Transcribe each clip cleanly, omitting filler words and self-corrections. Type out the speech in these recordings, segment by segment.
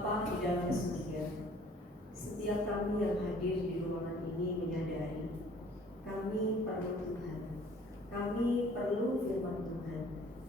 Bapa di dalam surga, setiap kami yang hadir di ruangan ini menyadari kami perlu Tuhan. Kami perlu firman Tuhan.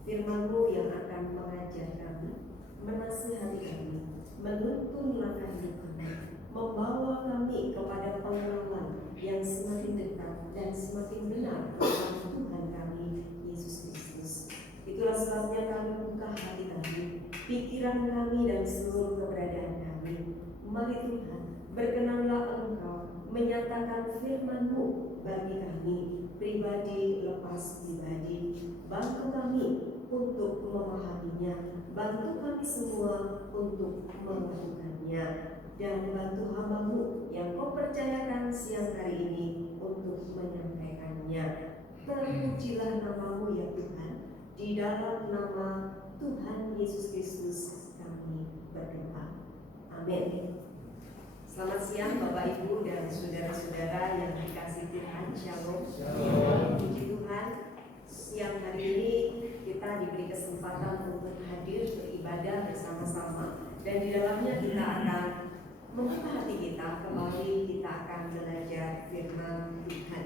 Firman-Mu yang akan mengajar kami, menasihati kami, menuntun langkah hidup kami, membawa kami kepada pengenalan yang semakin dekat dan semakin benar tentang Tuhan kami, Yesus Kristus. Itulah sebabnya kami buka hati kami, pikiran kami dan seluruh keberadaan kami. Mari Tuhan, berkenanlah Engkau menyatakan firman-Mu bagi kami, pribadi lepas pribadi. Bantu kami untuk memahaminya, bantu kami semua untuk melakukannya, dan bantu hamba-Mu yang Kau percayakan siang hari ini untuk menyampaikannya. Terpujilah nama-Mu ya Tuhan. Di dalam nama Tuhan Yesus Kristus kami berdoa. Amin. Selamat siang Bapak Ibu dan saudara-saudara yang dikasihi Tuhan. Shalom. Puji Tuhan, siang hari ini kita diberi kesempatan untuk hadir beribadah bersama-sama, dan di dalamnya kita akan membuka hati kita kembali. Kita akan belajar firman Tuhan.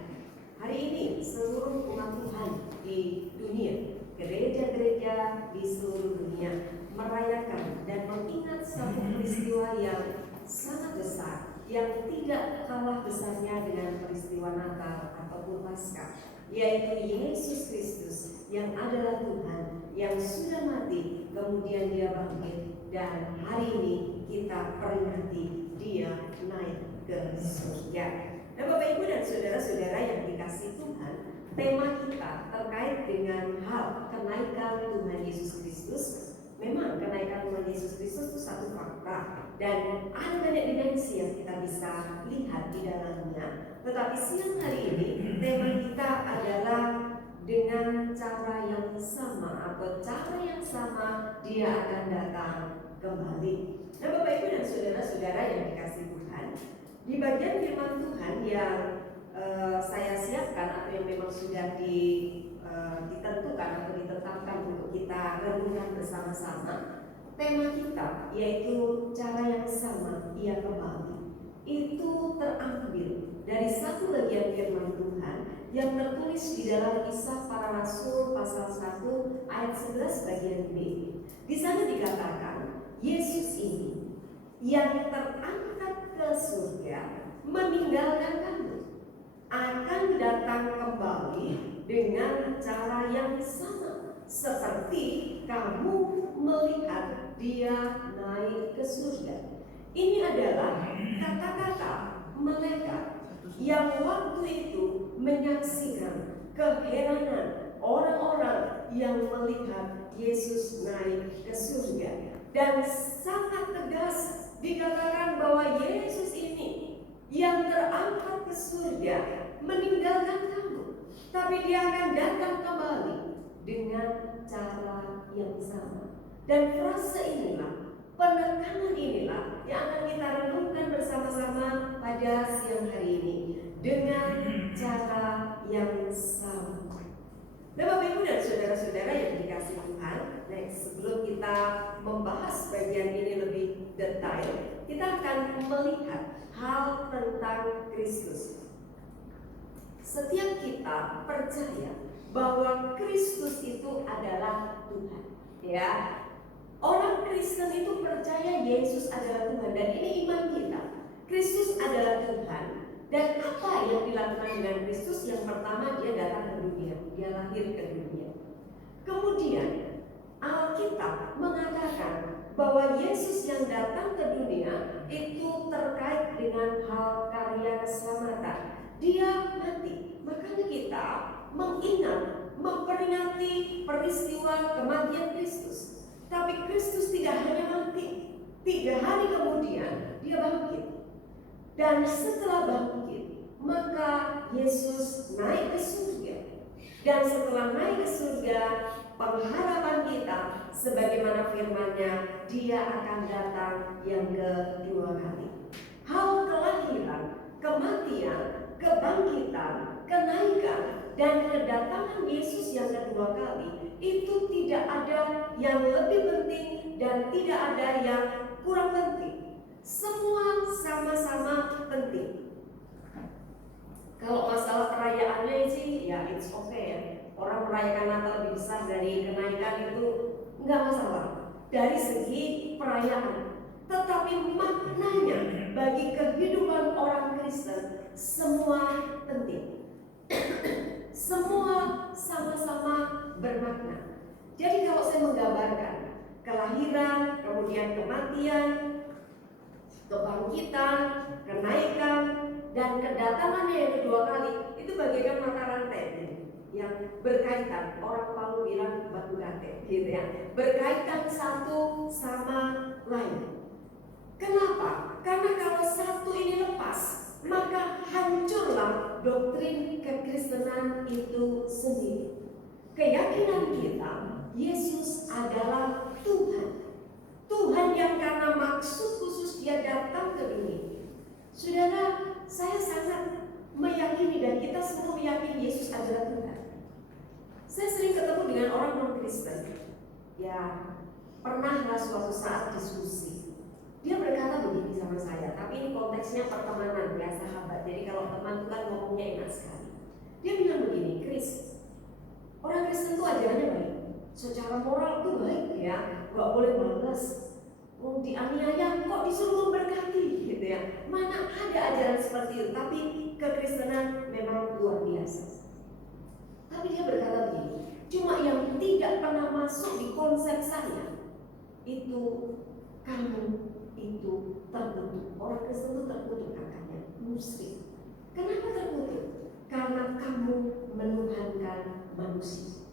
Hari ini seluruh umat Tuhan di dunia, gereja-gereja di seluruh dunia merayakan dan mengingat satu peristiwa yang sangat besar, yang tidak kalah besarnya dengan peristiwa Natal ataupun Paskah, yaitu Yesus Kristus yang adalah Tuhan, yang sudah mati kemudian Dia bangkit, dan hari ini kita peringati Dia naik ke surga. Nah Bapak Ibu dan saudara-saudara yang dikasihi Tuhan, tema kita terkait dengan hal kenaikan Tuhan Yesus Kristus. Memang kenaikan Tuhan Yesus Kristus itu satu fakta, dan ada banyak dimensi yang kita bisa lihat di dalamnya. Tetapi siang hari ini tema kita adalah dengan cara yang sama, atau cara yang sama Dia akan datang kembali. Nah Bapak Ibu dan saudara-saudara yang dikasihi Tuhan, di bagian firman Tuhan yang saya siapkan atau yang memang sudah ditentukan atau ditetapkan untuk kita renungkan bersama-sama, tema kita yaitu cara yang sama Ia kembali. Itu terambil dari satu bagian firman Tuhan yang tertulis di dalam Kisah Para Rasul pasal 1 ayat 11 bagian B. Di sana dikatakan, Yesus ini yang terangkat ke surga meninggalkan kamu, akan datang kembali dengan cara yang sama seperti kamu melihat Dia naik ke surga. Ini adalah kata-kata mereka yang waktu itu menyaksikan keheranan orang-orang yang melihat Yesus naik ke surga, dan sangat tegas dikatakan bahwa Yesus ini yang terangkat ke surga meninggalkan kamu, tapi Dia akan datang kembali dengan cara yang sama. Dan frase inilah, penekanan inilah yang akan kita renungkan bersama-sama pada siang hari ini, dengan cara yang sama. Nah Bapak Ibu dan saudara-saudara yang dikasihi Tuhan, sebelum kita membahas bagian ini lebih detail, kita akan melihat hal tentang Kristus. Setiap kita percaya bahwa Kristus itu adalah Tuhan, ya. Orang Kristen itu percaya Yesus adalah Tuhan, dan ini iman kita. Kristus adalah Tuhan, dan apa yang dilakukan dengan Kristus? Yang pertama, Dia datang ke dunia, Dia lahir ke dunia. Kemudian Alkitab mengatakan bahwa Yesus yang datang ke dunia itu terkait dengan hal karya keselamatan. Dia mati, makanya kita mengingat, memperingati peristiwa kematian Kristus. Tapi Kristus tidak hanya mati, 3 hari kemudian Dia bangkit. Dan setelah bangkit, maka Yesus naik ke surga. Dan setelah naik ke surga, pengharapan kita sebagaimana firman-Nya, Dia akan datang yang kedua kali. Hal kelahiran, kematian, kebangkitan, kenaikan, dan kedatangan Yesus yang kedua kali itu tidak ada yang lebih penting dan tidak ada yang kurang penting. Kalau masalah perayaannya sih ya it's okay ya. Orang merayakan Natal lebih besar dari kenaikan itu nggak masalah dari segi perayaan. Tetapi maknanya bagi kehidupan orang Kristen semua penting. Semua sama-sama bermakna. Jadi kalau saya menggambarkan kelahiran, kemudian kematian, kebangkitan, kenaikan, dan kedatangannya yang kedua kali itu bagaikan mata rantai yang berkaitan. Orang Palu bilang batu gate, gitu ya, berkaitan satu sama lain. Kenapa? Karena kalau satu ini lepas, maka hancurlah doktrin kekristenan itu sendiri. Keyakinan kita, Yesus adalah Tuhan. Tuhan yang karena maksud khusus dia datang ke dunia. Saudara, saya sangat meyakini dan kita semua meyakini Yesus adalah Tuhan. Saya sering ketemu dengan orang non-Kristen. Ya, pernahlah suatu saat diskusi. Dia berkata begini sama saya, tapi ini konteksnya pertemanan ya, sahabat. Jadi kalau teman itu kan ngomongnya enak sekali. Dia bilang begini, Chris, orang Kristen itu ajarannya baik. Secara moral tuh baik ya, gak boleh males. Oh, dianiaya kok disuruh memberkati gitu ya. Mana ada ajaran seperti itu, tapi kekristenan memang luar biasa. Tapi dia berkata begini, cuma yang tidak pernah masuk di konsep saya itu kamu itu terkutuk. Orang Kristen itu terkutuk katanya, musyrik. Kenapa terkutuk? Karena kamu menuhankan manusia.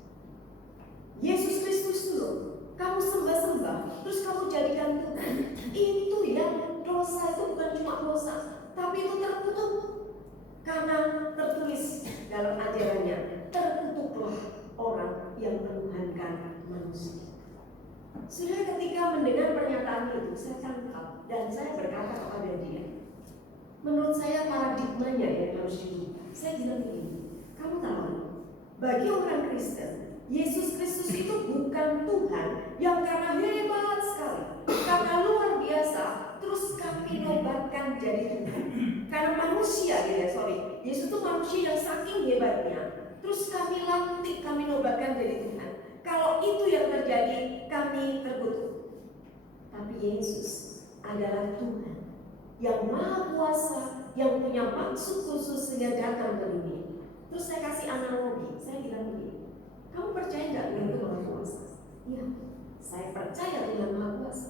Yesus Kristus dulu kamu sembah-sembah, terus kamu jadikan Tuhan. Itu ya, dosa itu bukan cuma dosa, tapi itu terkutuk. Karena tertulis dalam ajarannya, terkutuklah orang yang menuhankan manusia. Sudah ketika mendengar pernyataan itu, saya tangkap dan saya berkata kepada dia, menurut saya paradigmanya yang harus diubah. Saya bilang begini, kamu tahu, bagi orang Kristen, Yesus Kristus itu bukan Tuhan yang karena hebat sekali, karena luar biasa, terus kami nobatkan jadi Tuhan. Karena manusia, Yesus itu manusia yang saking hebatnya, terus kami lantik, kami nobatkan jadi Tuhan. Kalau itu yang terjadi, kami terkutuk. Tapi Yesus adalah Tuhan yang maha kuasa, yang punya maksud khusus sehingga datang ke dunia. Terus saya kasih analogi, saya bilang begini, kamu percaya nggak Tuhan itu maha kuasa? Iya, saya percaya Tuhan maha kuasa.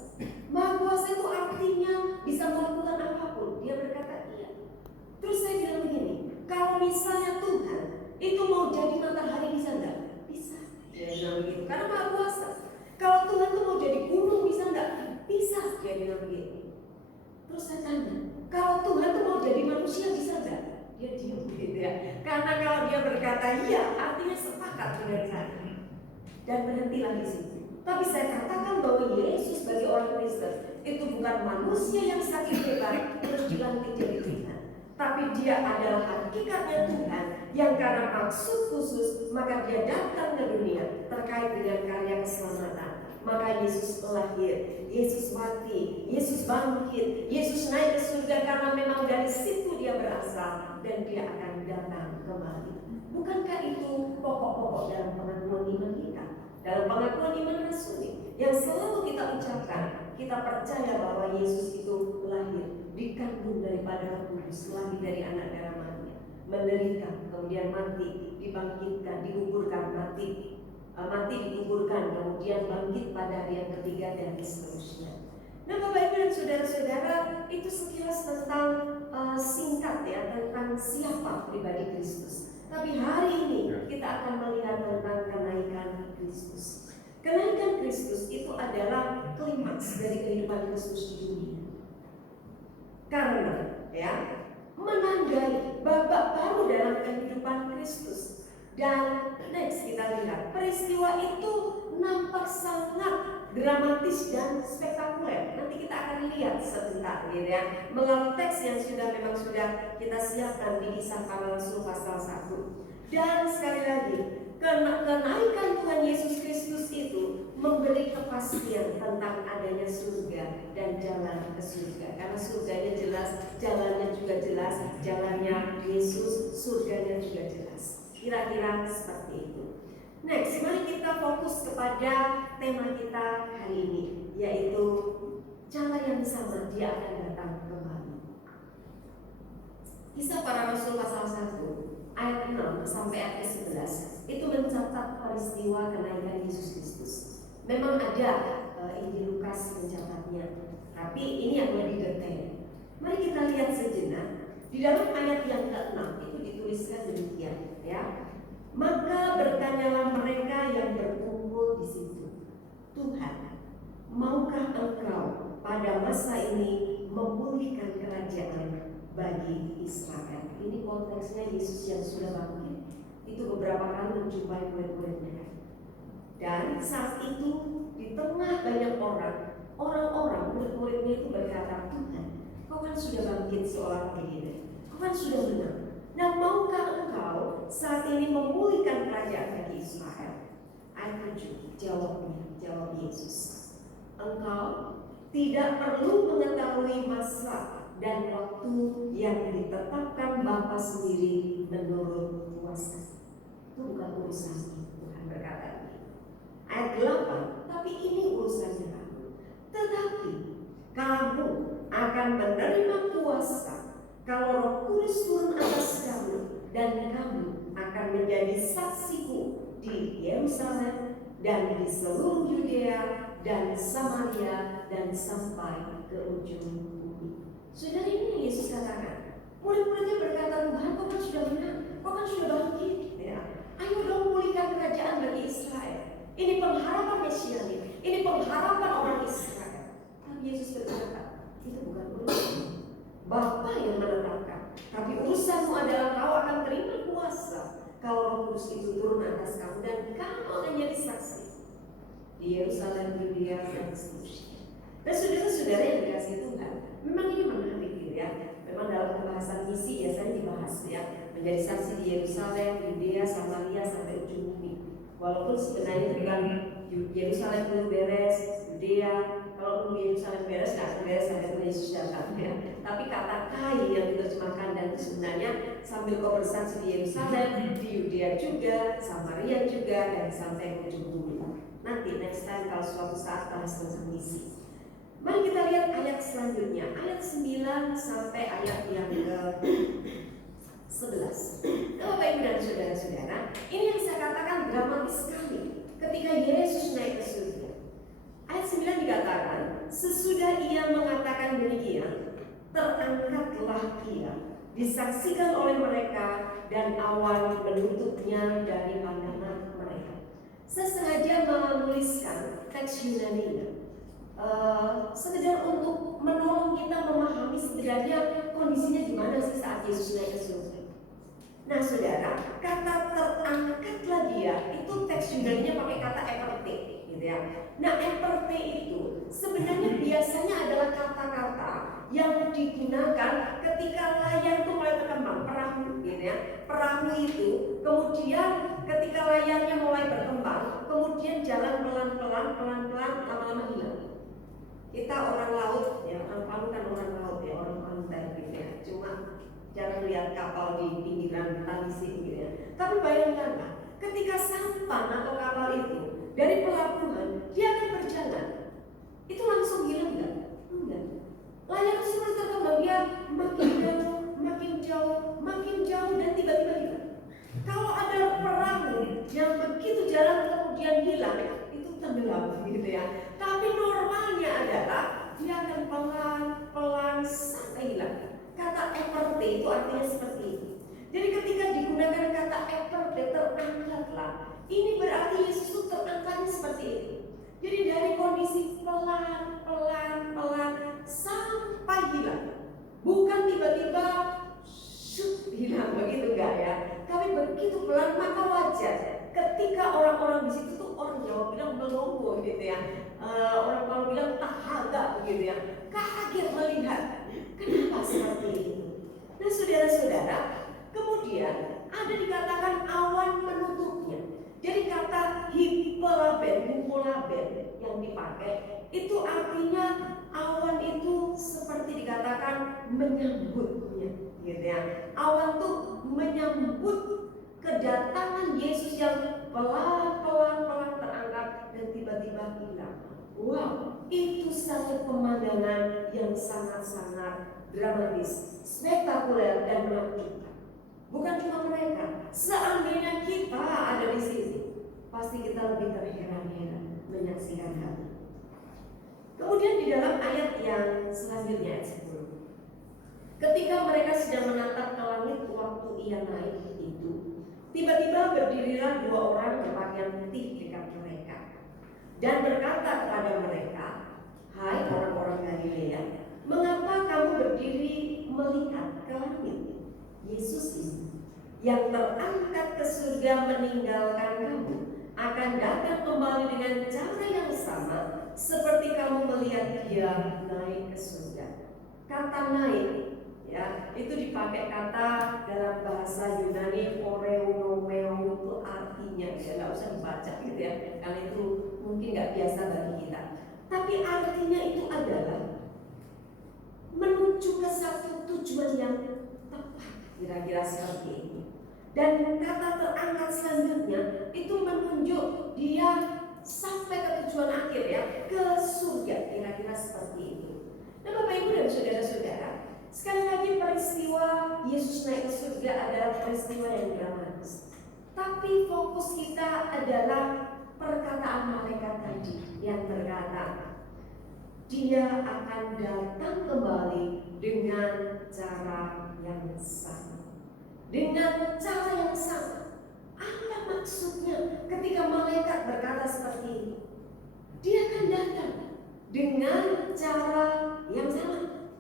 Maha kuasa itu artinya bisa melakukan apapun. Dia berkata iya. Terus saya bilang begini, kalau misalnya Tuhan itu mau jadi matahari bisa nggak? Bisa. Dia bilang begitu, karena maha kuasa. Kalau Tuhan itu mau jadi gunung bisa nggak? Bisa. Dia bilang begitu. Terus saya tanya, kalau Tuhan itu mau jadi manusia bisa nggak? Dia diam gitu ya. Karena kalau dia berkata iya, artinya sepakat dengan saya. Dan berhentilah di situ. Tapi saya katakan bahwa Yesus bagi orang Kristen itu bukan manusia yang sakit hebat terus dilantik jadi Tuhan, tapi dia adalah hakikatnya Tuhan yang karena maksud khusus maka dia datang ke dunia terkait dengan karya keselamatan. Maka Yesus lahir, Yesus mati, Yesus bangkit, Yesus naik ke surga karena memang dari situ dia berasal dan dia akan datang kembali. Bukankah itu pokok-pokok dalam pengakuan iman kita? Dalam pengakuan iman rasuli yang selalu kita ucapkan, kita percaya bahwa Yesus itu lahir, dikandung daripada Roh Kudus, lahir dari anak darah Maria, menderita, kemudian mati, dibangkitkan, dikuburkan, mati dikuburkan, kemudian bangkit pada hari yang ketiga dan seterusnya. Nah, Bapak Ibu dan saudara-saudara, itu sekilas tentang singkat ya tentang siapa pribadi Kristus. Tapi hari ini kita akan melihat tentang kenaikan Kristus. Kenaikan Kristus itu adalah klimaks dari kehidupan Kristus di dunia. Karena ya menandai babak baru dalam kehidupan Kristus. Dan next kita lihat peristiwa itu nampak sangat dramatis dan spektakuler. Nanti kita akan lihat sebentar gitu ya, melalui teks yang memang sudah kita siapkan di Kisah Para Rasul pasal 1. Dan sekali lagi, kenaikan Tuhan Yesus Kristus itu memberi kepastian tentang adanya surga dan jalan ke surga. Karena surganya jelas, jalannya juga jelas, jalannya Yesus, surganya juga jelas. Kira-kira seperti itu. Next, mari kita fokus kepada tema kita hari ini, yaitu cara yang sama dia akan datang kembali. Kisah Para Rasul pasal 1 ayat 6 sampai ayat 11 itu mencatat peristiwa kenaikan Yesus Kristus. Memang ada Injil Lukas mencatatnya, tapi ini yang lebih detail. Mari kita lihat sejenak. Di dalam ayat yang ke-6 itu dituliskan demikian, ya. Maka bertanyalah mereka yang berkumpul di situ, Tuhan, maukah Engkau pada masa ini memulihkan kerajaan bagi Israel? Ini konteksnya Yesus yang sudah bangkit. Itu beberapa kali menjumpai murid-muridnya. Dan saat itu di tengah banyak orang-orang murid-muridnya itu berkata, Tuhan, Kau kan sudah bangkit seolah begini, Kau kan sudah menang. Nah, maukah Engkau saat ini memulihkan kerajaan bagi Israel? Ayat 7, jawab Yesus, Engkau tidak perlu mengetahui masa dan waktu yang ditetapkan Bapa sendiri menurut kuasa. Itu bukan urusanmu, Tuhan berkata. Ayat 8, tapi ini urusannya kamu. Tetapi kamu akan menerima kuasa kalau Roh Kudus turun atas kamu, dan kamu akan menjadi saksiku di Yerusalem dan di seluruh Yudea dan Samaria dan sampai ke ujung bumi. Saudara, ini yang Yesus katakan. Murid-muridnya berkata, Tuhan, Kau kan sudah menang, Kau kan sudah bangkit, ya. Ayo dong pulihkan kerajaan bagi Israel. Ini pengharapan Mesianik, ini pengharapan orang Israel. Tapi Yesus berkata, itu bukan urusan Bapa yang menetapkan, tapi urusanmu adalah kau akan terima kuasa kalau Roh Kudus itu turun atas kamu, dan kamu akan jadi saksi di Yerusalem, Yudea, dan seterusnya. Dan saudara-saudara yang dikasihi Tuhan, memang ini menarik gitu ya. Memang dalam pembahasan misi biasanya dibahas ya, menjadi saksi di Yerusalem, Yudea, Samaria sampai ujung bumi. Walaupun sebenarnya ketika Yerusalem belum beres, Yudea, kalau belum Yerusalem beres, nggak beres sampai Yesus datang ya. Tapi kata kai yang diterjemahkan dan itu sebenarnya sambil kau bersaksi di Yerusalem, di Yudea juga, Samaria juga, dan sampai ke ujung bumi. Nanti next time kalau suatu saat bahas tentang misi. Mari kita lihat ayat selanjutnya, ayat 9 sampai ayat yang ke-11. Bapak Ibu dan saudara-saudara, ini yang saya katakan dramatis sekali ketika Yesus naik ke surga. Ayat 9 dikatakan, sesudah ia mengatakan demikian, terangkatlah ia, disaksikan oleh mereka, dan awan menutupnya dari pandangan mereka. Saya sengaja menuliskan teks Yunani sekedar untuk menolong kita memahami sebenarnya kondisinya gimana sih saat Yesus naik ke surga. Nah saudara, kata terangkatlah dia itu teks Yunaninya pakai kata eperte gitu ya. Nah eperte itu sebenarnya biasanya adalah kata-kata yang digunakan ketika layar itu mulai berkembang, perahu gitu ya. Perahu itu kemudian ketika layarnya mulai berkembang, kemudian jalan pelan-pelan lama-lama hilang. Kita orang laut ya, orang Palu kan orang laut ya, orang pantai gitu ya. Cuma jarang lihat kapal di pinggiran Talisik gitu ya. Tapi bayangkanlah, ketika sampan atau kapal itu dari pelabuhan dia akan berjalan, itu langsung hilang nggak? Enggak. Layar itu seperti terkembang, dia makin jauh dan tiba-tiba hilang. Kalau ada perahu yang begitu jalan kemudian hilang, itu tenggelam gitu ya. Tapi normalnya adalah dia akan pelan-pelan sampai hilang. Kata eperte itu artinya seperti itu. Jadi ketika digunakan kata eperte, terangkatlah, ini berarti Yesus itu terangkatnya seperti itu. Jadi dari kondisi pelan sampai hilang. Bukan tiba-tiba hilang begitu enggak ya. Tapi begitu pelan, maka wajar ketika orang-orang di situ tuh, orang Jawa bilang melongo gitu ya. Orang bilang tahaga begitu ya. Kaget melihat. Kenapa seperti itu? Nah saudara-saudara, kemudian ada dikatakan awan menutupnya. Jadi kata hipolaben yang dipakai itu artinya awan itu seperti dikatakan menyambutnya, gitu ya. Awan tuh menyambut kedatangan Yesus yang pelan-pelan terangkat dan tiba-tiba hilang. Wow, itu satu pemandangan yang sangat-sangat dramatis, spektakuler dan menakjubkan. Bukan cuma mereka, seandainya kita ada di sini, pasti kita lebih terheran-heran menyaksikan hal ini. Kemudian di dalam ayat yang selanjutnya, ayat 10, ketika mereka sedang menatap ke langit waktu ia naik itu, tiba-tiba berdirilah dua orang berpakaian putih dekat mereka dan berkata kepada mereka, "Hai orang-orang Galilea, mengapa kamu berdiri melihat ke langit? Yesus ini yang terangkat ke surga meninggalkan kamu akan datang kembali dengan cara yang sama seperti kamu melihat dia naik ke surga." Kata naik, ya, itu dipakai kata dalam bahasa Yunani oreunomeo, itu artinya, ya nggak usah dibaca gitu ya, karena itu mungkin nggak biasa bagi kita. Tapi artinya itu adalah menuju ke satu tujuan yang tepat, kira-kira seperti ini. Dan kata terangkat selanjutnya itu menunjuk dia sampai ke tujuan akhir, ya, ke surga, kira-kira seperti itu. Nah, Bapak Ibu dan saudara-saudara, sekali lagi peristiwa Yesus naik ke surga adalah peristiwa yang dramatis. Tapi fokus kita adalah perkataan malaikat tadi yang berkata, dia akan datang kembali dengan cara yang sama. Dengan cara yang sama. Apa maksudnya ketika malaikat berkata seperti ini? Dia akan datang dengan cara yang sama.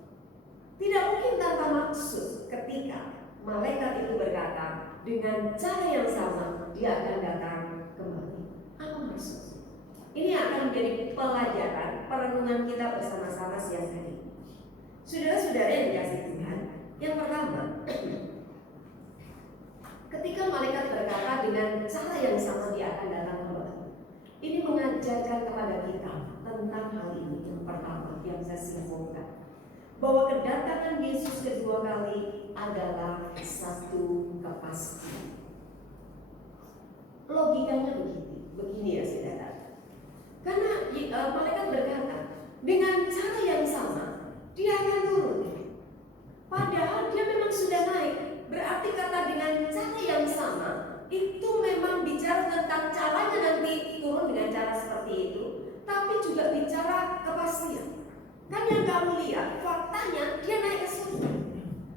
Tidak mungkin tanpa maksud ketika malaikat itu berkata dengan cara yang sama dia akan datang kembali. Apa maksudnya? Ini akan menjadi pelajaran perenungan kita bersama-sama siang hari. Saudara-saudara yang dikasihi Tuhan, yang pertama, ketika malaikat berkata dengan cara yang sama dia akan datang kembali, ini mengajarkan kepada kita tentang hal ini. Yang pertama yang saya simpulkan, bahwa kedatangan Yesus kedua kali adalah satu kepastian. Logikanya begini ya saudara. Karena malaikat berkata dengan cara yang sama dia akan turun. Padahal dia memang sudah naik. Berarti kata dengan cara yang sama itu memang bicara tentang caranya nanti turun dengan cara seperti itu, tapi juga bicara kepastian. Kan yang kamu lihat faktanya dia naik ke surga.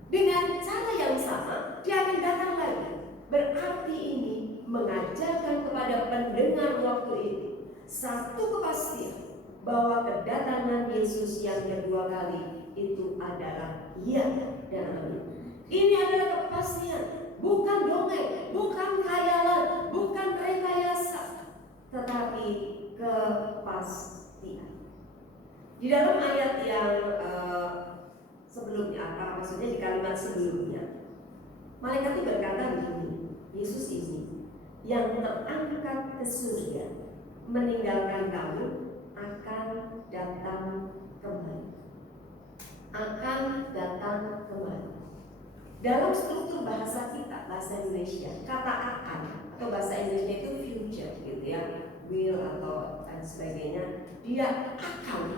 Dengan cara yang sama dia akan datang lagi. Berarti ini mengajarkan kepada pendengar waktu itu satu kepastian bahwa kedatangan Yesus yang kedua kali itu adalah ya dan amin. Ini adalah kepastian, bukan dongeng, bukan khayalan, bukan rekayasa, tetapi kepastian. Di dalam ayat yang sebelumnya, maksudnya di kalimat sebelumnya, malaikat itu berkata begini, Yesus ini yang terangkat ke surga meninggalkan kamu akan datang kembali. Akan datang kembali. Dalam struktur bahasa kita, bahasa Indonesia, kata akan atau bahasa Indonesia itu future gitu ya, will atau dan sebagainya. Dia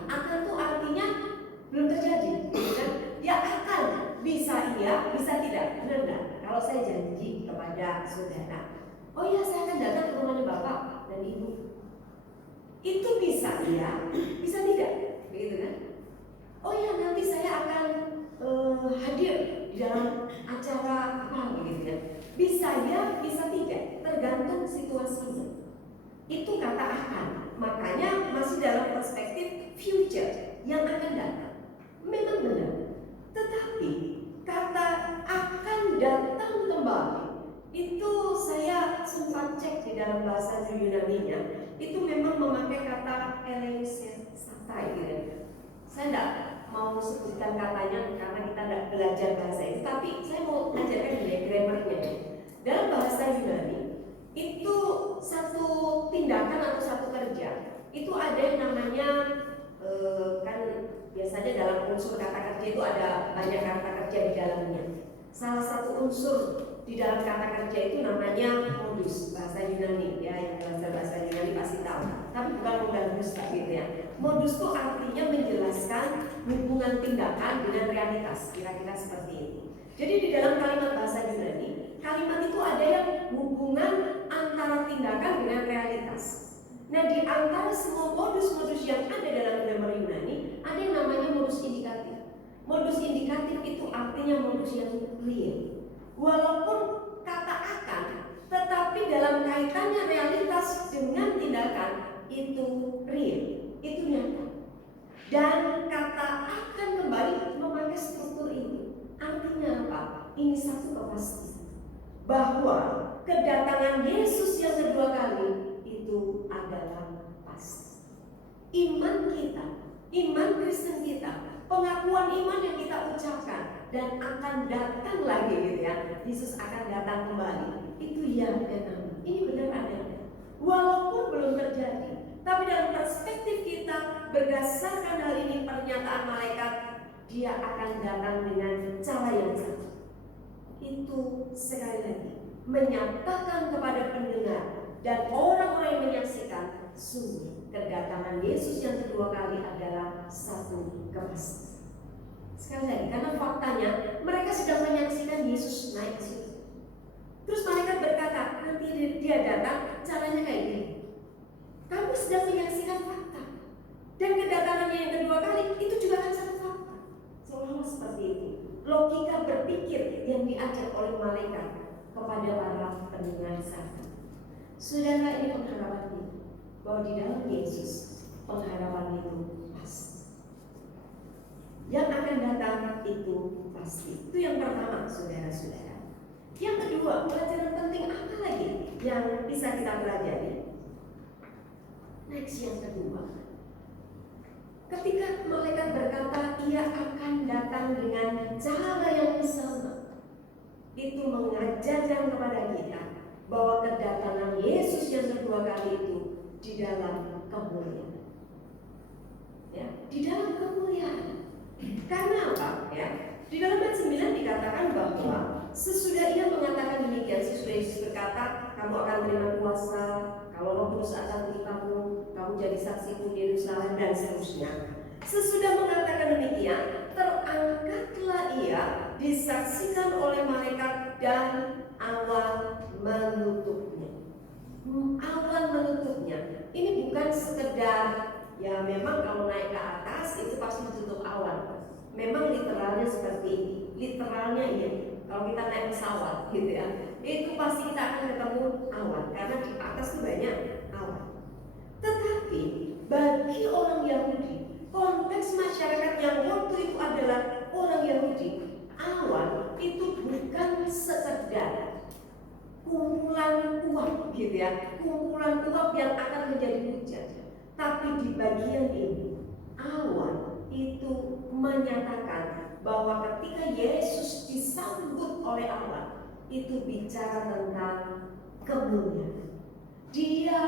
akan tuh artinya belum terjadi, gitu kan? Ya akan, bisa iya, bisa tidak. Benar. Kalau saya janji kepada saudara, oh ya saya akan datang ke rumahnya bapak dan ibu, itu bisa iya, bisa tidak, begitu kan? Oh ya nanti saya akan hadir di dalam acara apa begitu kan? Bisa ya, bisa tidak, tergantung situasinya. Itu kata akan, makanya masih dalam perspektif future yang akan datang. Memang benar. Tetapi kata akan datang kembali itu saya sempat cek di dalam bahasa Yunani-nya, itu memang memakai kata eleusetai gitu. Saya tidak mau sebutkan katanya karena kita tidak belajar bahasa itu, tapi saya mau ajarkan grammarnya. Dalam bahasa Yunani itu satu tindakan atau satu kerja itu ada yang namanya kan biasanya dalam unsur kata kerja itu ada banyak kata kerja di dalamnya. Salah satu unsur Di dalam kata kerja itu namanya modus, bahasa Yunani ya, yang belajar bahasa Yunani pasti tahu. Tapi bukan modal dusta gitu ya. Modus itu artinya menjelaskan hubungan tindakan dengan realitas, kira-kira seperti itu. Jadi di dalam kalimat bahasa Yunani, kalimat itu ada yang hubungan antara tindakan dengan realitas. Nah, di antara semua modus-modus yang ada dalam grammar Yunani, ada yang namanya modus indikatif. Modus indikatif itu artinya modus yang real. Walaupun kata akan, tetapi dalam kaitannya realitas dengan tindakan itu real, itu nyata. Dan kata akan kembali memakai struktur ini. Artinya apa? Ini satu kepastian bahwa kedatangan Yesus yang kedua kali itu adalah pasti. Iman kita, iman Kristen kita, pengakuan iman yang kita ucapkan dan akan datang lagi gitu ya. Yesus akan datang kembali. Itu ya dan amin. Ini benar adanya. Walaupun belum terjadi, tapi dalam perspektif kita berdasarkan hal ini pernyataan malaikat, dia akan datang dengan cara yang sama. Itu sekali lagi menyatakan kepada pendengar dan orang-orang yang menyaksikan, sungguh kedatangan Yesus yang kedua kali adalah satu kepastian. Sekali lagi, karena faktanya mereka sedang menyaksikan Yesus naik ke situ. Terus malaikat berkata, nanti dia datang caranya kayak gini. Kamu sedang menyaksikan fakta. Dan kedatangannya yang kedua kali itu juga akan satu fakta. Seolah-olah seperti itu. Logika berpikir yang diajak oleh malaikat kepada para pendengar sana. Saudara, ini pengharapan kita bahwa di dalam Yesus pengharapan itu pasti. Yang akan datang itu pasti. Itu yang pertama, saudara-saudara. Yang kedua, pelajaran penting apa lagi yang bisa kita pelajari? Next, yang kedua, ketika malaikat berkata ia akan datang dengan cara yang sama, itu mengajarkan kepada kita bahwa kedatangan Yesus yang kedua kali itu di dalam kemuliaan. Ya, di dalam kemuliaan. Karena apa? Ya, di dalam ayat 9 dikatakan bahwa sesudah ia mengatakan demikian, sesudah Yesus berkata, kamu akan terima kuasa kalau Roh Kudus akan menimpa kamu jadi saksiku di Yerusalem dan seterusnya. Sesudah mengatakan demikian, terangkatlah ia, disaksikan oleh malaikat dan awan menutupnya. Awan menutupnya. Ini bukan sekedar ya memang kalau naik ke atas itu pasti ditutup awan. Memang literalnya seperti ini. Literalnya iya. Kalau kita naik pesawat gitu ya, itu pasti kita akan ketemu awan karena di atas itu banyak awan. Tetapi bagi orang Yahudi, konteks masyarakat yang waktu itu adalah orang Yahudi, awan itu bukan sekedar kumpulan uap gitu ya, kumpulan uap yang akan menjadi hujan. Tapi di bagian ini, awan itu menyatakan bahwa ketika Yesus disambut oleh awan, itu bicara tentang kemuliaan. Dia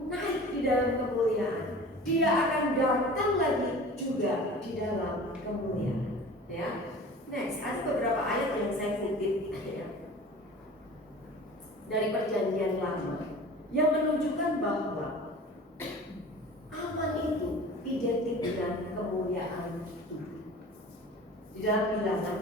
naik di dalam kemuliaan. Dia akan datang lagi juga di dalam kemuliaan. Ya. Next, ada beberapa ayat yang saya kutip ya, dari Perjanjian Lama yang menunjukkan bahwa awan itu identik dengan kemuliaan Tuhan. Di dalam Bilangan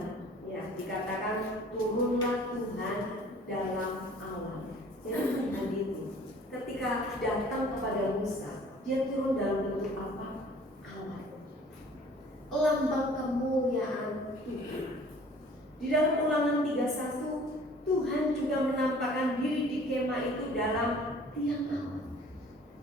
ya dikatakan turunlah Tuhan dalam awan. Jadi Tuhan itu ketika datang kepada Musa, dia turun dalam bentuk apa? Awan. Lambang kemuliaan Tuhan. Di dalam Ulangan 31, Tuhan juga menampakkan diri di kemah itu dalam tiang awan.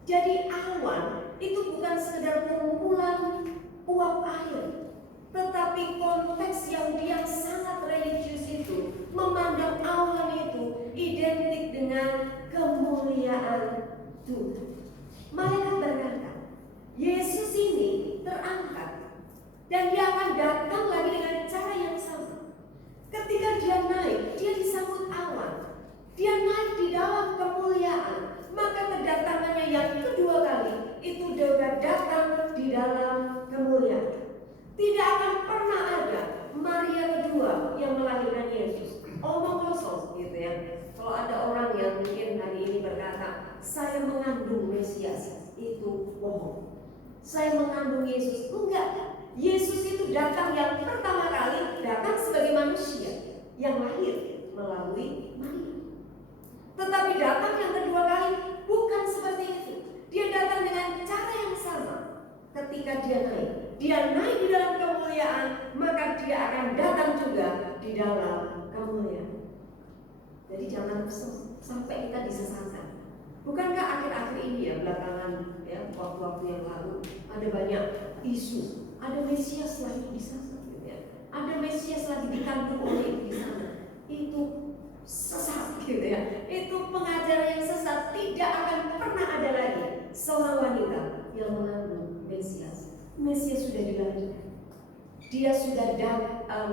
Jadi awan itu bukan sekedar kumpulan uap air, tetapi konteks yang dia sangat religius itu memandang awan itu identik dengan kemuliaan Tuhan. Malaikat berkata, Yesus ini terangkat dan dia akan datang lagi dengan cara yang sama. Ketika dia naik, dia disambut awan. Dia naik di dalam kemuliaan. Maka kedatangannya yang kedua kali itu juga datang di dalam kemuliaan. Tidak akan pernah ada Maria kedua yang melahirkan Yesus, omong kosong gitu ya. itu bohong. Saya mengandung Yesus. Enggak. Yesus itu datang yang pertama kali datang sebagai manusia yang lahir melalui Maria. Tetapi datang yang kedua kali bukan seperti itu. Dia datang dengan cara yang sama. Ketika dia naik di dalam kemuliaan, maka dia akan datang juga di dalam kemuliaan. Jadi jangan sampai kita disesatkan. Bukankah akhir-akhir ini ya, belakangan ya, waktu-waktu yang lalu ada banyak isu, ada Mesias lagi di sana, gitu ya. Ada Mesias lagi dikandung oleh di sana. Itu sesat, gitu ya. Itu pengajaran yang sesat. Tidak akan pernah ada lagi seorang wanita yang mengandung Mesias. Mesias sudah dilahirkan. Dia sudah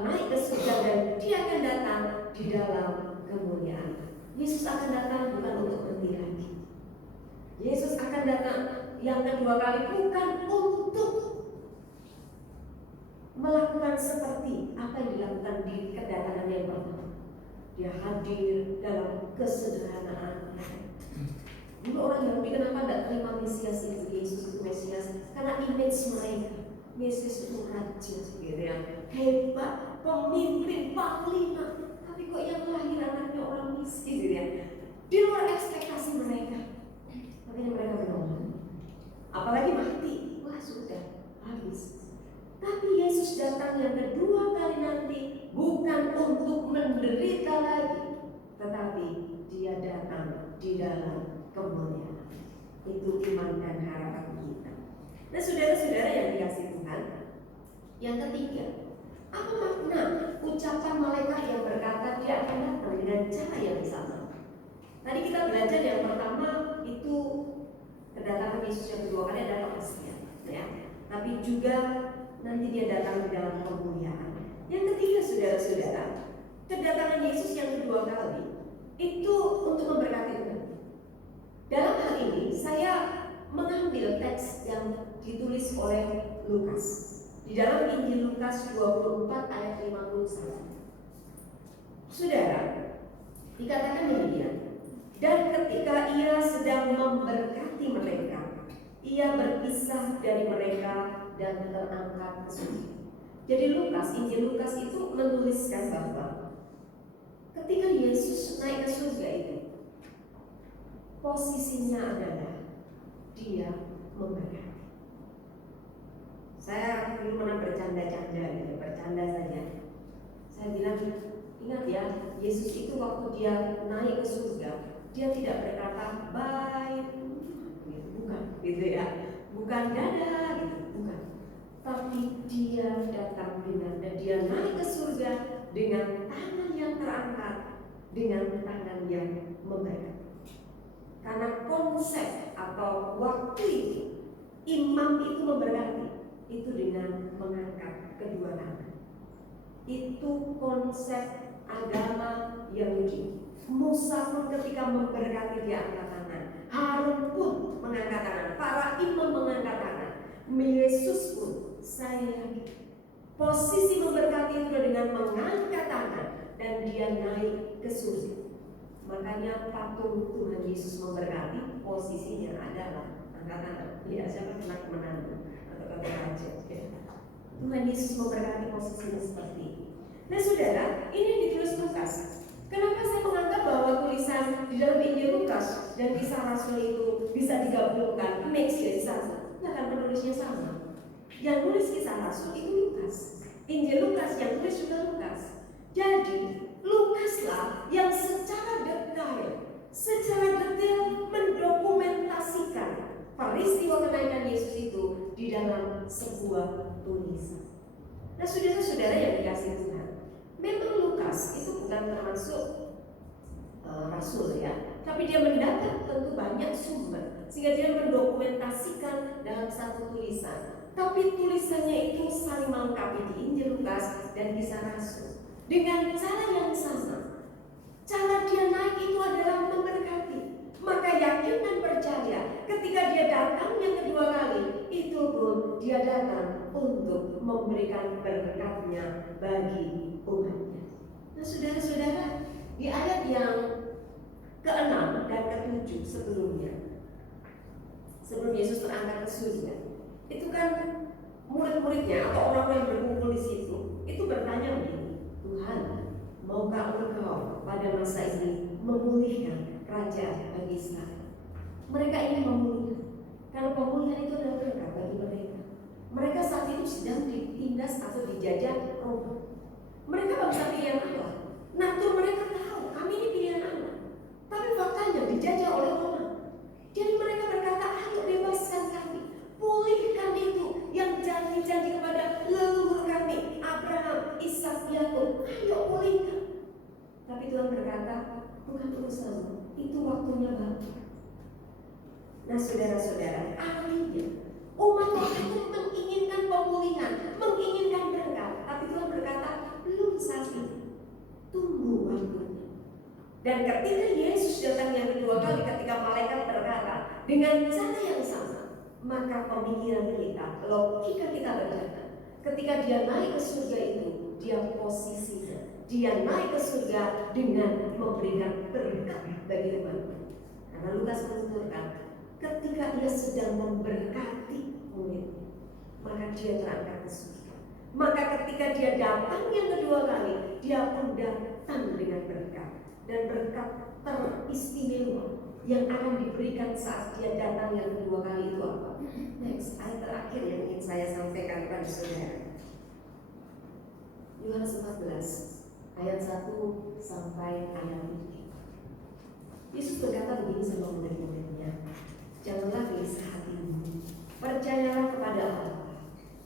naik ke surga dan dia akan datang di dalam kemuliaan. Yesus akan datang bukan untuk berhenti lagi. Yesus akan datang yang kedua kali bukan untuk melakukan seperti apa yang dilakukan di kedatangan yang pertama. Dia hadir dalam kesederhanaan. Dulu orang Yahudi kenapa tidak terima Mesias itu, Yesus itu Mesias? Karena image mereka, Mesias itu raja, gitu ya, hebat, pemimpin, panglima. Tapi kok yang lahir anaknya orang miskin, gitu ya, di luar ekspektasi mereka. Makanya mereka menolak. Apalagi mati, wah sudah habis. Tapi Yesus datang yang kedua kali nanti bukan untuk menderita lagi, tetapi dia datang di dalam kemuliaan. Itu iman dan harapan kita. Nah, saudara-saudara yang dikasihi Tuhan, yang ketiga, apa makna ucapan malaikat yang berkata dia akan datang dengan cara yang sama? Tadi kita belajar yang pertama itu kedatangan Yesus yang kedua kali adalah kepastian, ya. Tapi juga nanti dia datang di dalam kemuliaan. Yang ketiga, saudara-saudara, kedatangan Yesus yang kedua kali itu untuk memberkati umat. Dalam hal ini saya mengambil teks yang ditulis oleh Lukas di dalam Injil Lukas 24 ayat 51. Saudara, dikatakan demikian. Dan ketika ia sedang memberkati mereka, ia berpisah dari mereka dan terangkat ke surga. Jadi Injil Lukas itu menuliskan bahwa ketika Yesus naik ke surga itu, posisinya adalah dia memberkati. Saya dulu pernah bercanda-canda gitu, bercanda saja. Saya bilang, ingat ya, Yesus itu waktu dia naik ke surga, dia tidak berkata bye, bukan, gitu ya, bukan dadah, gitu, bukan. Tapi dia datang dan dia naik ke surga dengan tangan yang terangkat, dengan tangan yang memberkati. Karena konsep atau waktu itu, imam itu memberkati itu dengan mengangkat kedua tangan. Itu konsep agama Yahudi. Musa pun ketika memberkati dia angkat tangan, Harun pun mengangkat tangan, para imam mengangkat tangan, Yesus pun, saya posisi memberkati itu dengan mengangkat tangan dan dia naik ke surga. Makanya patung Tuhan Yesus memberkati posisinya adalah angkat tangan. Ya, siapa pernah menantu atau kata raja? Tuhan Yesus memberkati posisinya seperti ini. Nah, saudara, ini yang ditulis Lukas. Kenapa saya menganggap bahwa tulisan di dalam Injil Lukas dan Kisah Rasul itu bisa digabungkan, mix ya di sana? Nah, kan penulisnya sama. Yang nulis Kisah Rasul itu Lukas. Injil Lukas yang tulis juga Lukas. Jadi Lukaslah yang secara detail mendokumentasikan peristiwa kenaikan Yesus itu di dalam sebuah tulisan. Nah, saudara-saudara yang dikasihi Tuhan, memang Lukas itu bukan termasuk rasul ya, tapi dia mendapat tentu banyak sumber sehingga dia mendokumentasikan dalam satu tulisan. Tapi tulisannya itu saling melengkapi di Injil Lukas dan Kisah Rasul dengan cara yang sama. Cara dia naik itu adalah memberkati. Maka yakin dan percaya ketika dia datang yang kedua kali, itu pun dia datang untuk memberikan berkatnya bagi umatnya. Nah, saudara-saudara, di ayat yang ke-6 dan ke-7 sebelumnya sebelum Yesus terangkat ke surga, itu kan murid-muridnya atau orang yang berkumpul di situ itu bertanya begini, Tuhan, maukah Engkau pada masa ini memulihkan raja bagi Israel? Mereka ingin memulihkan, karena pemulihan itu adalah berkat bagi mereka. Mereka saat itu sedang ditindas atau dijajah Roma. Mereka bangsa pilihan Allah. Natur mereka tahu kami ini pilihan Allah, tapi faktanya dijajah oleh Roma. Jadi mereka berkata, ayo bebaskan kami, pulihkan itu yang janji-janji kepada leluhur kami, Abraham, Ishak, Yakub, ayo pulihkan. Tapi Tuhan berkata, bukan urusanmu, itu waktunya Bapa. Nah saudara-saudara, artinya umat Allah itu menginginkan pemulihan, menginginkan berkat, tapi Tuhan berkata, belum saat ini, tunggu waktunya. Dan ketika Yesus datang yang kedua kali, ketika malaikat berkata dengan cara yang sama, maka pemikiran kita, logika kita berkata, ketika dia naik ke surga itu, dia posisinya, dia naik ke surga dengan memberikan berkat bagi umatnya. Karena Lukas menuturkan, ketika dia sedang memberkati muridnya, maka dia terangkat ke surga. Maka ketika dia datang yang kedua kali, dia pun datang dengan berkat. Dan berkat teristimewa yang akan diberikan saat dia datang yang kedua kali itu apa? Next, ayat terakhir yang ingin saya sampaikan kepada saudara, Yohanes 14 ayat 1 sampai ayat 3. Yesus berkata begini sama murid-muridnya, janganlah gelisah hatimu, percayalah kepada Allah,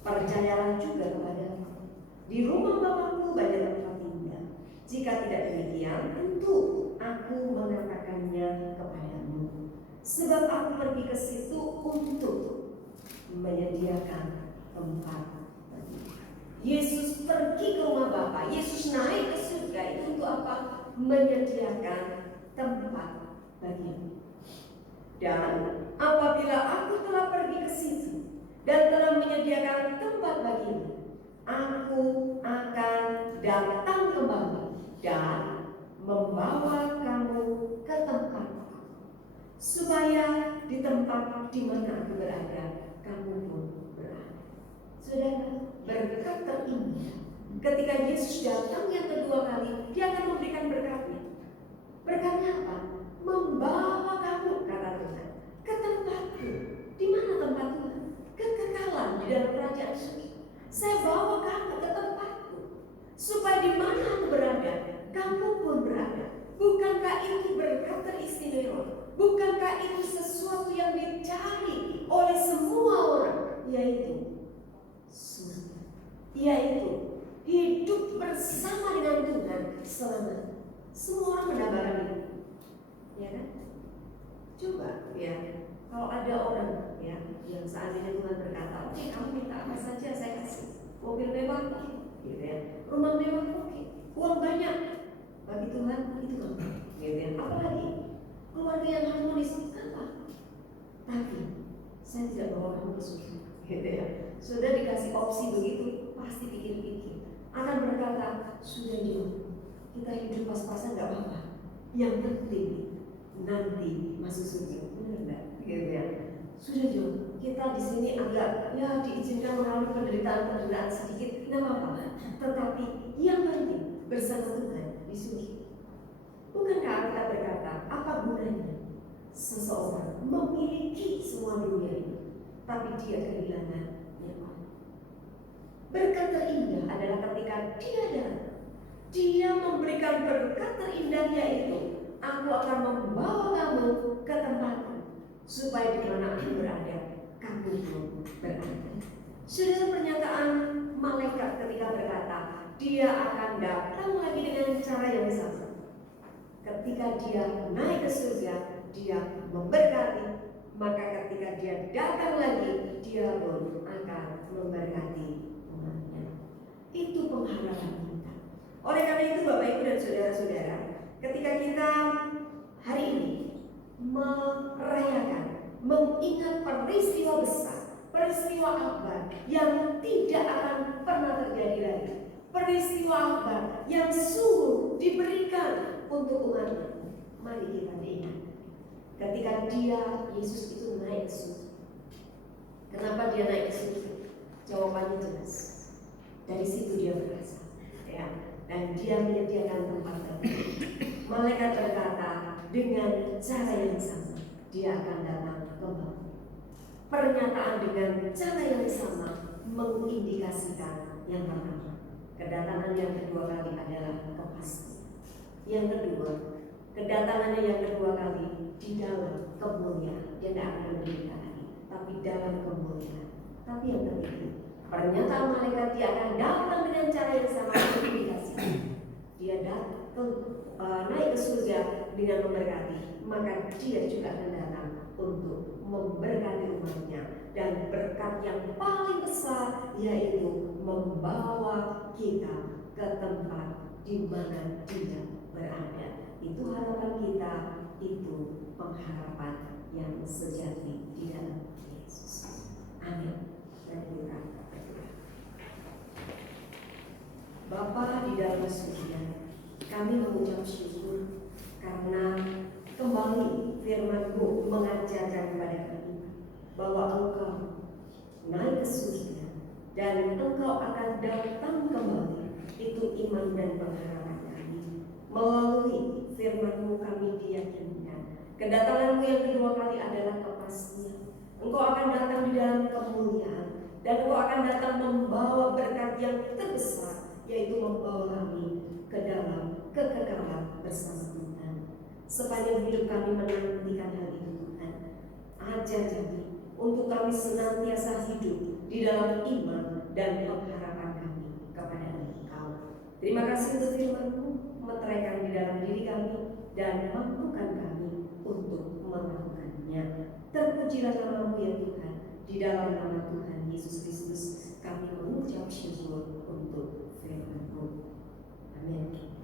percayalah juga kepada aku. Di rumah Bapakku banyak tempat tinggal. Jika tidak demikian, tentu aku mengatakannya kepadamu. Sebab aku pergi ke situ untuk menyediakan tempat. Yesus pergi ke rumah Bapa, Yesus naik ke surga itu untuk apa? Menyediakan tempat bagimu. Dan apabila aku telah pergi ke situ dan telah menyediakan tempat bagimu, aku akan datang kembali dan membawa kamu ke tempatku, supaya di tempat di mana aku berada, kamu pun berada. Saudara, berkat terindah ketika Yesus datang yang kedua kali, dia akan memberikan berkatnya. Berkatnya apa? Membawa kamu, kata Tuhan, ke tempatku. Di mana tempat Tuhan? Kekekalan di dalam kerajaan surga. Saya bawa kamu ke tempatku, supaya di mana aku berada, kamu pun berada. Bukankah itu berkat teristimewa? Bukankah itu sesuatu yang dicari oleh semua orang? Yaitu surga, yaitu hidup bersama dengan Tuhan selamanya. Semua orang mendapatkan itu, ya kan? Coba ya, kalau ada orang ya yang seandainya Tuhan berkata, oke, kamu minta apa saja saya kasih, mobil mewah, gitu ya, rumah mewah, oke, uang banyak, bagi Tuhan itu apa? Gitu ya. Apalagi keluarga yang harmonis, apa? Tapi saya tidak bawa kamu ke surga, gitu ya. Sudah dikasih opsi begitu, pasti pikir-pikir, akan berkata, sudah jauh, kita hidup pas-pasan nggak apa-apa. Yang penting nanti masuk surga, benar nggak? Gitu ya. Sudah jauh, kita di sini agak ya diizinkan mengalami penderitaan sedikit, nggak apa-apa. Tetapi yang penting bersama Tuhan di surga. Bukankah kita berkata, apa gunanya seseorang memiliki semua dunia ini, tapi dia kehilangan nyawa? Berkat terindah adalah ketika dia datang, dia memberikan berkat terindahnya itu. Aku akan membawa kamu ke tempatku, supaya di mana aku berada, kamu pun berada. Saudara, pernyataan malaikat ketika berkata, dia akan datang lagi dengan cara yang sama. Ketika dia naik ke surga, dia memberkati. Maka ketika dia datang lagi, dia pun akan memberkati umatnya. Itu pengharapan kita. Oleh karena itu Bapak Ibu dan saudara-saudara, ketika kita hari ini merayakan, mengingat peristiwa besar, peristiwa akbar yang tidak akan pernah terjadi lagi, peristiwa akbar yang sungguh diberikan untuk umatnya, mari kita ingat ketika dia, Yesus itu naik ke surga. Kenapa dia naik ke surga? Jawabannya jelas. Dari situ dia berasal, ya. Dan dia menyediakan tempat bagi. Malaikat berkata, dengan cara yang sama dia akan datang kembali. Pernyataan dengan cara yang sama mengindikasikan yang pertama, kedatangan yang kedua kali adalah kepastian. Yang kedua, kedatangannya yang kedua kali di dalam kemuliaan. Dia tidak akan menderita lagi, tapi dalam kemuliaan. Tapi yang ketiga, pernyataan malaikat dia akan datang dengan cara yang sama mengindikasikan dia datang naik ke surga dengan memberkati, maka dia juga akan datang untuk memberkati umatnya. Dan berkat yang paling besar yaitu membawa kita ke tempat di mana dia berada. Itu harapan kita, itu pengharapan yang sejati di dalam Yesus. Amin. Dan kita berdoa. Bapa di dalam surga, kami mengucap syukur karena kembali firman-Mu mengajarkan kepada kami bahwa Engkau naik ke surga dan Engkau akan datang kembali. Itu iman dan pengharapan kami. Melalui firman-Mu kami diyakinkan kedatangan-Mu yang kedua kali adalah kepastian. Engkau akan datang di dalam kemuliaan dan Engkau akan datang membawa berkat yang terbesar, yaitu membawa kami ke dalam kekekalan bersama Tuhan. Sepanjang hidup kami menantikan hal itu, Tuhan. Ajar kami untuk kami senantiasa hidup di dalam iman dan pengharapan kami kepada Engkau. Terima kasih untuk firman-Mu, meteraikan di dalam diri kami dan mampukan kami untuk melakukannya. Terpujilah nama-Mu ya Tuhan. Di dalam nama Tuhan Yesus Kristus kami mengucap syukur untuk firman-Mu. Amin.